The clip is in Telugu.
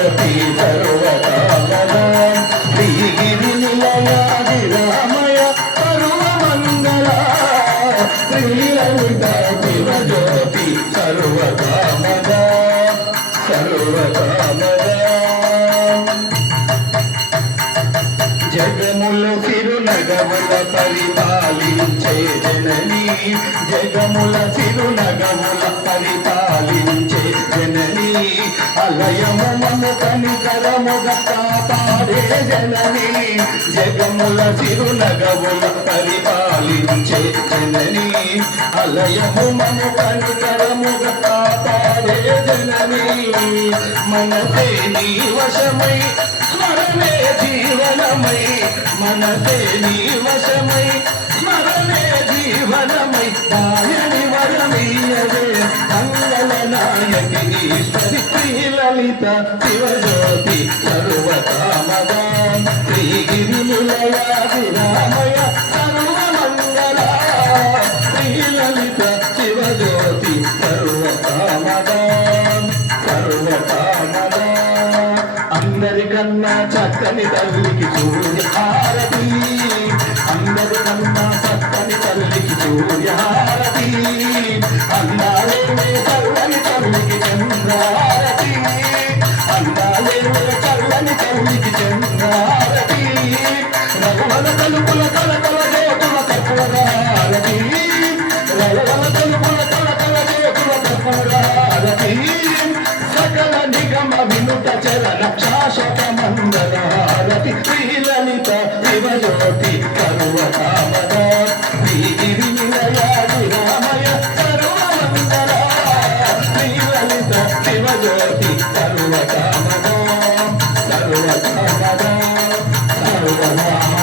జ్యోతి సర్వకామద శ్రీగిరి నిలయాది రామయ సర్వమంగళ శ్రీలలిత శివజ్యోతి సర్వకామద సర్వకామద జగములు సిరునగముల పరిపాలించే జననీ జగముల సిరునగముల పరిపాలించే జననీ అలయము మము కనికరముగా కాపాడే జననీ జగముల సిరునగముల పరిపాలించే జననీ అలయము మము కనికరముగా కాపాడే జననీ మనసే నీ వశమై స్మరణే జీవనమై మనసే నీ వశమై స్మరణే జీవనమై దాయని వరమీయవే మంగళ నాయకి ఈశ్వరి శ్రీలలిత శివజ్యోతి సర్వకామద శ్రీగిరి నిలయాది రామయ సర్వమంగళ శ్రీలలిత శివజ్యోతి సర్వకామద సర్వకామద అందరికన్నా చక్కని తల్లికి సూర్య హారతి అందరికన్నా చక్కని తల్లికి సూర్య హారతి అందాలేనే చల్లని తల్లికి చంద్రహారతి అందాలేనే చల్లని తల్లికి చంద్రహారతి రఘువన తలుపుల కలకల జ్యోతుల కర్పూర హారతి రఘువన తలుపుల కలకల జ్యోతుల కర్పూర హారతి సకల నిగమ వినుత చరణ శాశ్వత మంగళ హారతి శ్రీలలిత శివజ్యోతి సర్వకామద శ్రీగిరి నిలయాది రామయ సర్వమంగళ శ్రీలలిత శివజ్యోతి సర్వకామద సర్వకామద సర్వకామద